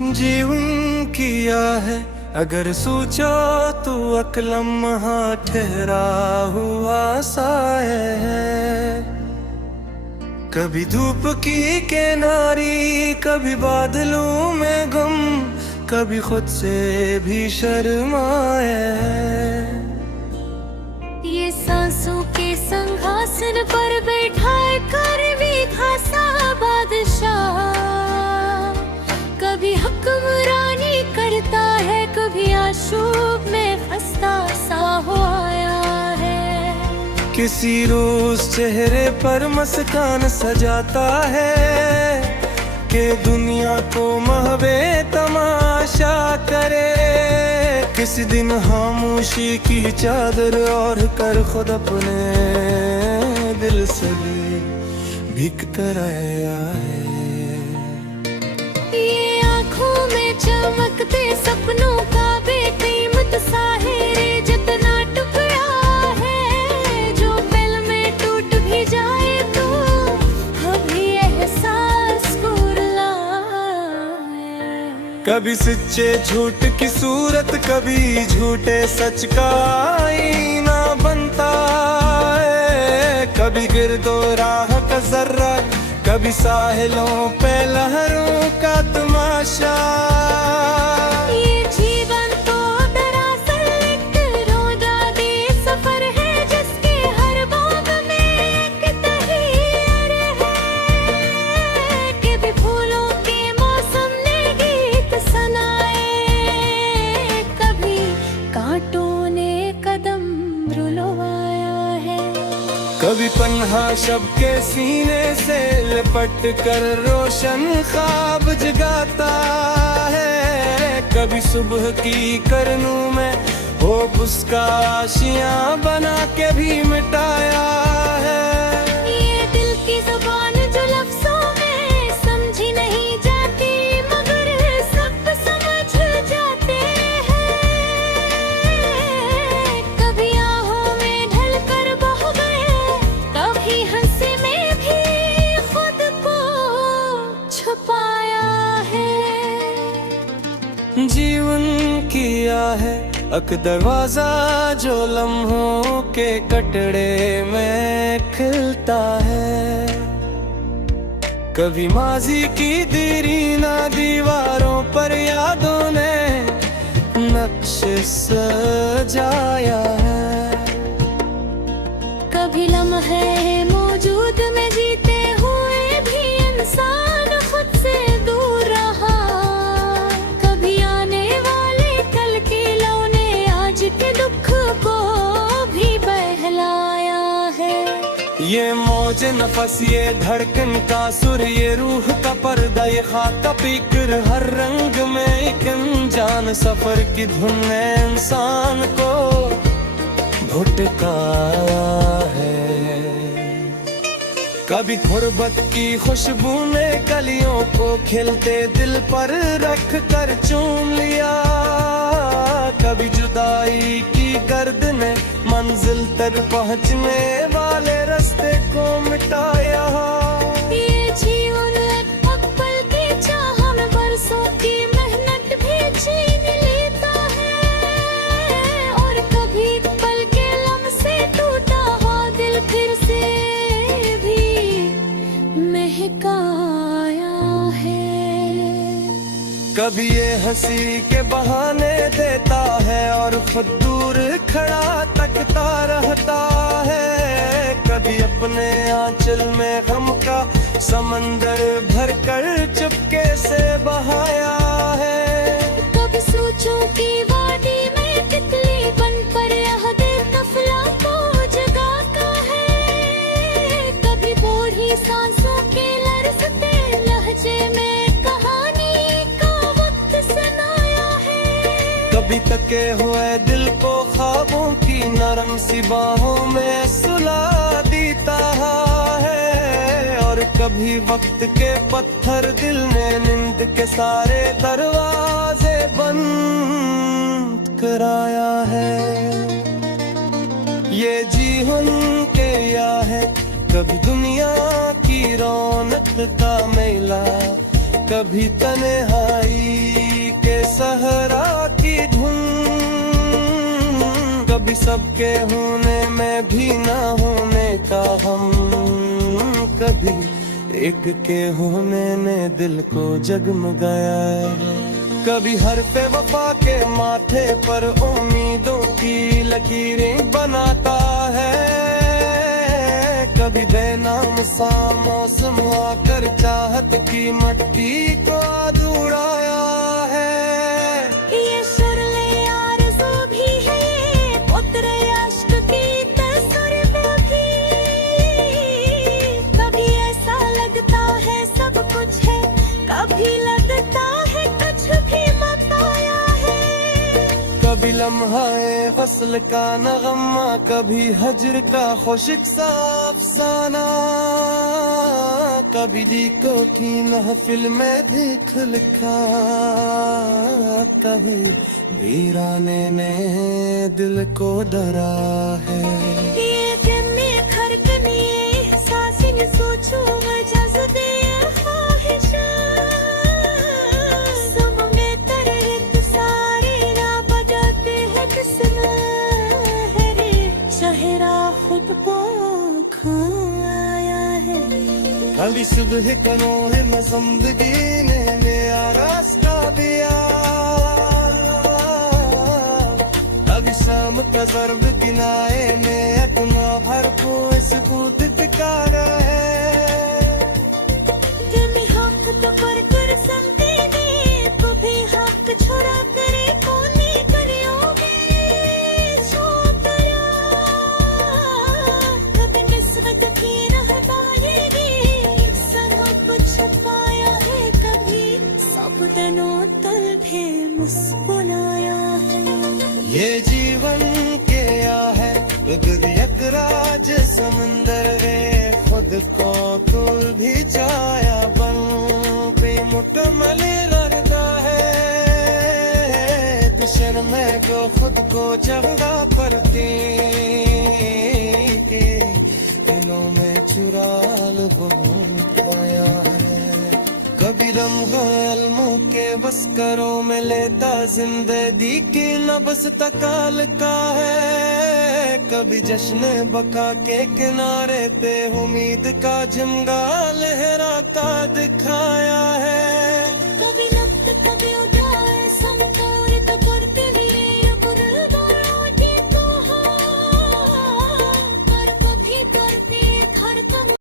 जीवन किया है अगर सोचा तो अकलम ठहरा हुआ साया है। कभी धूप की किनारी, कभी बादलों में गम, कभी खुद से भी शर्माया है। ये सांसों के संघासन पर बैठा है करवी खासा बादशाह। कभी हुक्मरानी करता है, कभी आशूब में फंसता सा हो आया है। किसी रोज चेहरे पर मुस्कान सजाता है कि दुनिया को महवे तमाशा करे। किसी दिन खामोशी की चादर ओढ़ कर खुद अपने दिल से भीग कर आया है। ये आँखों में चमकते सपनों का बेकीमत साहिरे जितना टुकड़ा है, जो पल में टूट भी जाए तो अभी एहसास को रुलाए। कभी सच्चे झूठ की सूरत, कभी झूठे सच का आईना बनता है। कभी गिरदो राह का जर्रा, कभी साहिलों पे लहरों का तमाशा। ये जीवन तो दरअसल एक रोज़ादी सफर है, जिसके हर बाग में एक तहीर है। कि भी फूलों के मौसम ने गीत सुनाए, कभी कांटों ने कदम रुलवाया है। कभी पन्हा शब के सीने से लिपट कर रोशन ख्वाब जगाता है। कभी सुबह की करनों में हो उसका आशियां बना के भी मिटाया है। ये दिल की जुबान जो लफ्जों में समझी नहीं जाती, मगर सब समझ जाते हैं। कभी आहों में ढल कर बह गए, कभी हंसी में भी खुद को छुपाया है। जीवन किया है अक दरवाजा जो लम्हों के कटड़े में खिलता है। कभी माजी की दीरीना दीवारों पर यादों ने नक्श सजाया है। कभी लम्हे मौजूद में जीते हुए भी इंसान खुद से दूर रहा। कभी आने वाले कल के लौ ने आज के दुख को भी बहलाया है। ये मौज नफस, ये धड़कन का सुर, ये रूह का पर्दा, ये खाक का फिक्र, हर रंग में एक अनजान सफर की धुन ने इंसान को भटकाया है। कभी गुर्बत की खुशबू ने कलियों को खिलते दिल पर रख कर चूम लिया। कभी जुदाई की गर्द ने मंजिल तक पहुंचने वाले रास्ते को मिटाया। ये जीवन एक पल की चाह में बरसों की मेहनत भी छीन लेता है। और कभी पल के लम्हे टूटा हो दिल फिर से भी महकाया है। कभी ये हंसी के बहाने देता है और खुद दूर खड़ा तकता रहता है। कभी अपने आंचल में गम का समंदर भर कर चुपके से बहाया है। कभी सोचो कि वादी में तितली बन पर यह दिल कफला को जगाता है। कभी बोरी सांसों के लरजते लहजे में कहानी का वक्त सुनाया है। कभी तके हुए दिल को ख्वाबों की नरम सी बाहों में सुला देता है। और कभी वक्त के पत्थर दिल ने नींद के सारे दरवाजे बंद कराया है। ये जीवन के या है कभी दुनिया की रौनक का मेला, कभी तन्हाई के सहरा की धुन, कभी सबके होने में भी ना होने का हम, कभी एक के होने ने दिल को जगमगाया है। कभी हर पे वफा के माथे पर उम्मीदों की लकीरें बनाता है, कभी बेनाम सा मौसम आकर चाहत की मट्टी को आधुराया है। ये सुरले आरज़ू भी है, पुत्र अश्क की तस्वीर भी। कभी ऐसा लगता है सब कुछ है, कभी लगता है कुछ भी मत आया है। कभी लम्हाए फसल का नगमा, कभी हजर का खुशक सा अफसाना, कभी लीको की महफिल में भी खुलखा, कभी वीराने ने दिल को डरा है। ये जन्ने खरकने एहसासिन सोचो मजज़दे ख्वाहिशां, सुमंगे तरह सारे ना बजाते हैं किसना है रे, शहरा खुद को खाया है। कभी सुबह कनोरे में जिंदगी ने नया रास्ता दिया, कभी शाम का ज़र्ब किनारे में अपना हर कोई सबूत टिका रहे। दिल हक तो कर समझे दे, तो भी हक छोड़ा करे कोनी करियोगे छोकरा। कभी निस्बत की रहबाएगी, सनम कुछ पाया है, कभी सब दिनों तल भी मुस्कुराया है। ये जीवन क्या है खुद एक राज समंदर रे, खुद को तुल भी छाया बन पे मुकम्मल लड़ता है। तुषर में जो खुद को चंगा करती के दिलों में चुरा पाया है। कभी रंगों के बस करो में लेता जिंदगी की नबस तकाल का है, कभी जश्न बका के किनारे पे उम्मीद का झुमगा लहराता दिखाया है।